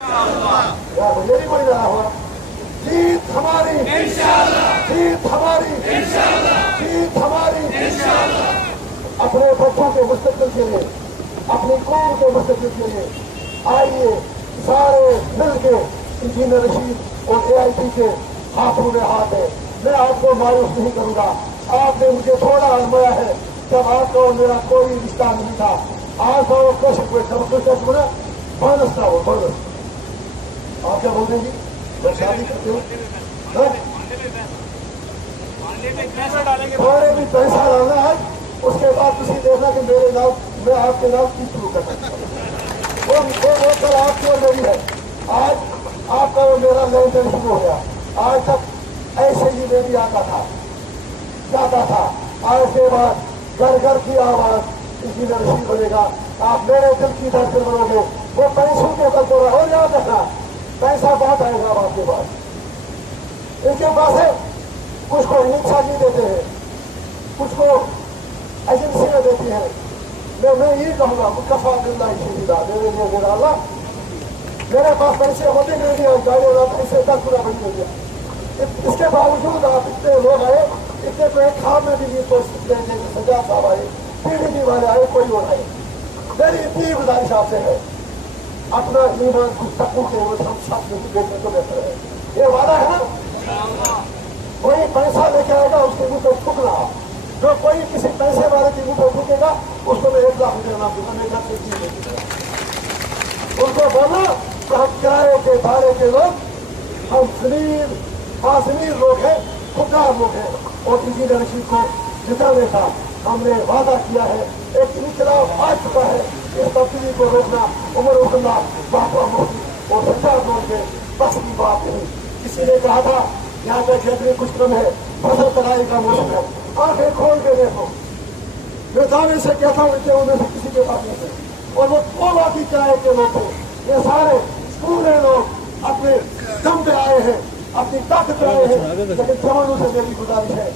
मुझे नहीं कोई रहा हुआ। जीत हमारी इंशाअल्लाह, जीत हमारी इंशाअल्लाह, जीत हमारी इंशाअल्लाह। अपने बच्चों के मुस्तकबिल के लिए, अपनी कौम के मुस्तकबिल के लिए आइए सारे मिल के इंजीनियर रशीद और AIT के हाथों में हाथ है। मैं आपको मायूस नहीं करूंगा। आपने मुझे थोड़ा आजमाया है जब आपका और मेरा कोई रिश्ता नहीं था। आज तो कोशिश हुए सब कुछ बोला बोनस था, वो बोनस आप क्या बोल रहे जी? मैं शादी करते हूँ थोड़े भी पैसा डालना है, उसके बाद किसी देखना कि मेरे नाम मैं आपके नाम की शुरू करना वो कल आपकी और मेरी है। आज आपका और मेरा लेन देन शुरू हो गया। आज तक ऐसे ही मैं भी आता था जाता था। आज के बाद घर घर की आवाज इंजीनियर रशीद बनेगा। आप मेरे दिल की धड़कन बनोगे। वो पैसों के ऊपर बोला और याद रखना पैसा बहुत आएगा आपके पास। इनके पास है, कुछ को रिक्शा नहीं देते हैं, कुछ को एजेंसियां देती हैं। मैं ये कहूँगा मुकफा दिल्ला शहीदा मेरे लिए मेरा अल्लाह, मेरे पास पैसे होते नहीं और गाड़ी वाला पैसे 10 गुना बन गया। इसके बावजूद आप इतने लोग आए, इतने को एक खाब में भी नहीं सोच सकते। सजाद साहब आए, PDP वाले आए, कोई और आए। मेरी इतनी गुजारिश आपसे है, अपना ईमान कुछ तकू के हम सब देखने को बेहतर है। ये वादा है ना, कोई पैसा लेके आएगा उसके मुंह पर थूकना। जो कोई किसी पैसे वाले के मुंह पर थूकेगा उसको मैं 1 लाख रुपये नाम दूंगा। मैं घर से उनको बोलना कि हम किराए के भाड़े के लोग, हम जमीर लोग हैं, खुददार लोग हैं और इंजीनियर रशीद को जिताने का हमने वादा किया है। एक इनकलाब आ चुका है, इस तब्दीली को रोकना उमर उल्ला बाबा मुफ्ती और सज्जाद लोग के बस की बात नहीं। किसी ने कहा था यहाँ पे क्षेत्रीय कुछ कम है, फसल कटाई का मौसम है। आंखें खोल के देखो, मैं दावे से कहता हूँ कि उनमें से किसी के पास नहीं थे और वो तोबा की किराए के लोग थे। ये सारे पूरे लोग अपने दम पे आए हैं, अपनी ताकत पे आए हैं। लेकिन जवानों से मेरी गुजारिश है,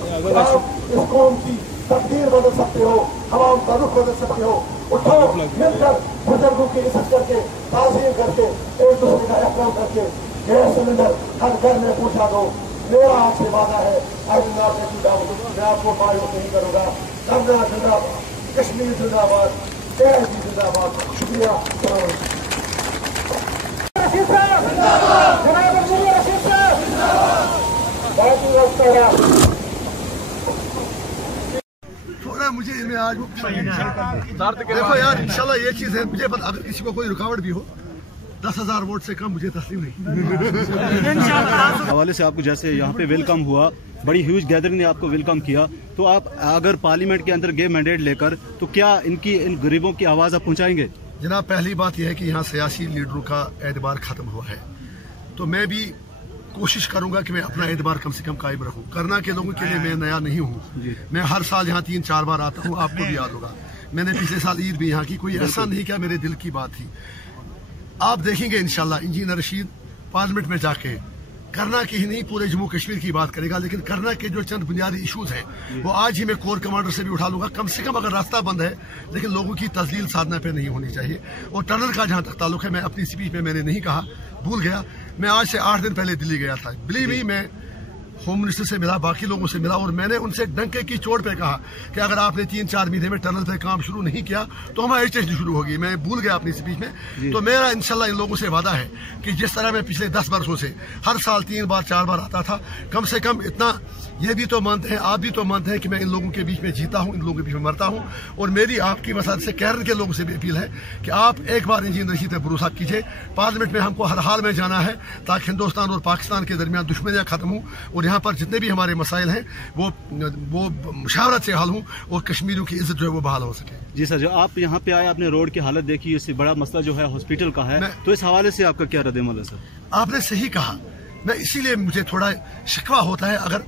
आप इस कौम की तकदीर बदल सकते हो, हवाओं का रुख बदल सकते हो। उठो मिलकर बुजुर्गों की इज्जत करके, ताज़ीम करके, एक दूसरे का एहतराम करके गैस सिलेंडर हर घर में पहुंचा दो। मेरा आपसे वादा है, मैं आपको मायूस नहीं करूंगा। करना जिंदाबाद, कश्मीर जिंदाबाद, AIT जिंदाबाद। शुक्रिया। थोड़ा मुझे इनमें आज देखो यार, इंशाल्लाह ये चीज है, मुझे पता अगर किसी को कोई रुकावट भी हो 10,000 वोट से कम मुझे तस्लीम नहीं। हवाले से आपको जैसे यहाँ पे वेलकम हुआ, बड़ी ह्यूज गैदरिंग ने आपको वेलकम किया, तो आप अगर पार्लियामेंट के अंदर गए मैंडेट लेकर तो क्या इन गरीबों की आवाज़ आप पहुँचाएंगे? जनाब, पहली बात यह है कि यहाँ सियासी लीडरों का एतबार खत्म हुआ है, तो मैं भी कोशिश करूंगा कि मैं अपना एतबार कम से कम कायम रखूं। करना के लोगों के लिए मैं नया नहीं हूं। मैं हर साल यहाँ 3-4 बार आता हूँ, आपको भी याद होगा। मैंने पिछले साल ईद भी यहाँ की, कोई ऐसा नहीं क्या मेरे दिल की बात थी। आप देखेंगे इंशाल्लाह इंजीनियर रशीद पार्लियामेंट में जाके करना की ही नहीं पूरे जम्मू कश्मीर की बात करेगा, लेकिन करना के जो चंद बुनियादी इश्यूज हैं वो आज ही मैं कोर कमांडर से भी उठा लूंगा। कम से कम अगर रास्ता बंद है, लेकिन लोगों की तजलील साधना पे नहीं होनी चाहिए। और टनल का जहां तक ताल्लुक है, मैं अपनी स्पीच में मैंने नहीं कहा, भूल गया। मैं आज से 8 दिन पहले दिल्ली गया था। बिलीव मी, मैं होम मिनिस्टर से मिला, बाकी लोगों से मिला और मैंने उनसे डंके की चोट पे कहा कि अगर आपने 3-4 महीने में टनल पे काम शुरू नहीं किया तो हमारी HSD शुरू होगी। मैं भूल गया अपनी स्पीच में। तो मेरा इंशाल्लाह इन लोगों से वादा है कि जिस तरह मैं पिछले 10 वर्षों से हर साल 3 बार 4 बार आता था, कम से कम इतना ये भी तो मानते हैं, आप भी तो मानते हैं कि मैं इन लोगों के बीच में जीता हूँ, इन लोगों के बीच में मरता हूँ। और मेरी आपकी वसात से कैरन के लोगों से भी अपील है कि आप एक बार इंजीनियर रशीद पर भरोसा कीजिए। पार्लियामेंट में हमको हर हाल में जाना है ताकि हिंदुस्तान और पाकिस्तान के दरमियान दुश्मनियाँ खत्म हों और यहाँ पर जितने भी हमारे मसाइल हैं वो मुशावरत से हल हों और कश्मीरियों की इज्जत जो है वो बहाल हो सके। जी सर, जो आप यहाँ पे आए, आपने रोड की हालत देखी, इससे बड़ा मसला जो है हॉस्पिटल का है, तो इस हवाले से आपका क्या रद्द-ए-अमल है? सर, आपने सही कहा। मैं इसीलिए मुझे थोड़ा शिकवा होता है, अगर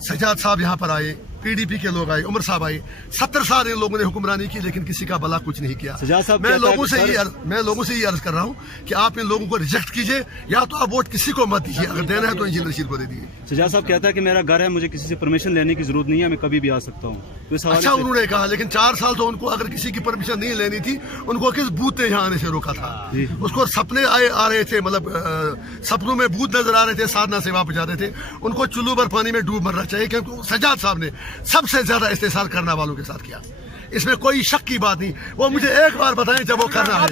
सज्जाद साहब यहाँ पर आए, PDP के लोग आए, उमर साहब आए, 70 साल इन लोगों ने हुक्मरानी की, लेकिन किसी का भला कुछ नहीं किया। मैं लोगों से ये अर्ज कर रहा हूँ कि आप इन लोगों को रिजेक्ट कीजिए, या तो आप वोट किसी को मत दीजिए, अगर देना है तो इंजीनियर रशीद को दे दीजिए। सजाद साहब कहता है कि मेरा घर है, मुझे किसी से परमिशन लेने की जरूरत नहीं है, मैं कभी भी आ सकता हूँ। तो अच्छा उन्होंने कहा, लेकिन 4 साल तो उनको अगर किसी की परमिशन नहीं लेनी थी, उनको किस बूथ ने यहाँ आने से रोका था? उसको सपने आ रहे थे, मतलब सपनों में भूत नजर आ रहे थे, साधना सेवा पे जाते थे, उनको चुल्लू भर पानी में डूब मरना चाहिए, क्योंकि सजाद साहब ने सबसे ज्यादा इस्तेसाल करने वालों के साथ किया। इसमें कोई शक की बात नहीं। वो मुझे एक बार बताएं जब वो करना है,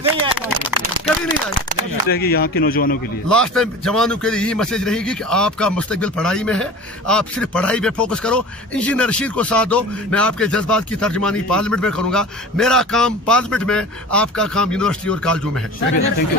कभी नहीं आएगी यहाँ के नौजवानों के लिए। लास्ट टाइम जवानों के लिए यही मैसेज रहेगी कि आपका मुस्तकबिल पढ़ाई में है, आप सिर्फ पढ़ाई पे फोकस करो, इंजीनियर रशीद को साथ दो। मैं आपके जज्बात की तर्जमानी पार्लियामेंट में करूंगा, मेरा काम पार्लियामेंट में, आपका काम यूनिवर्सिटी और कॉलेजों में है। Thank you.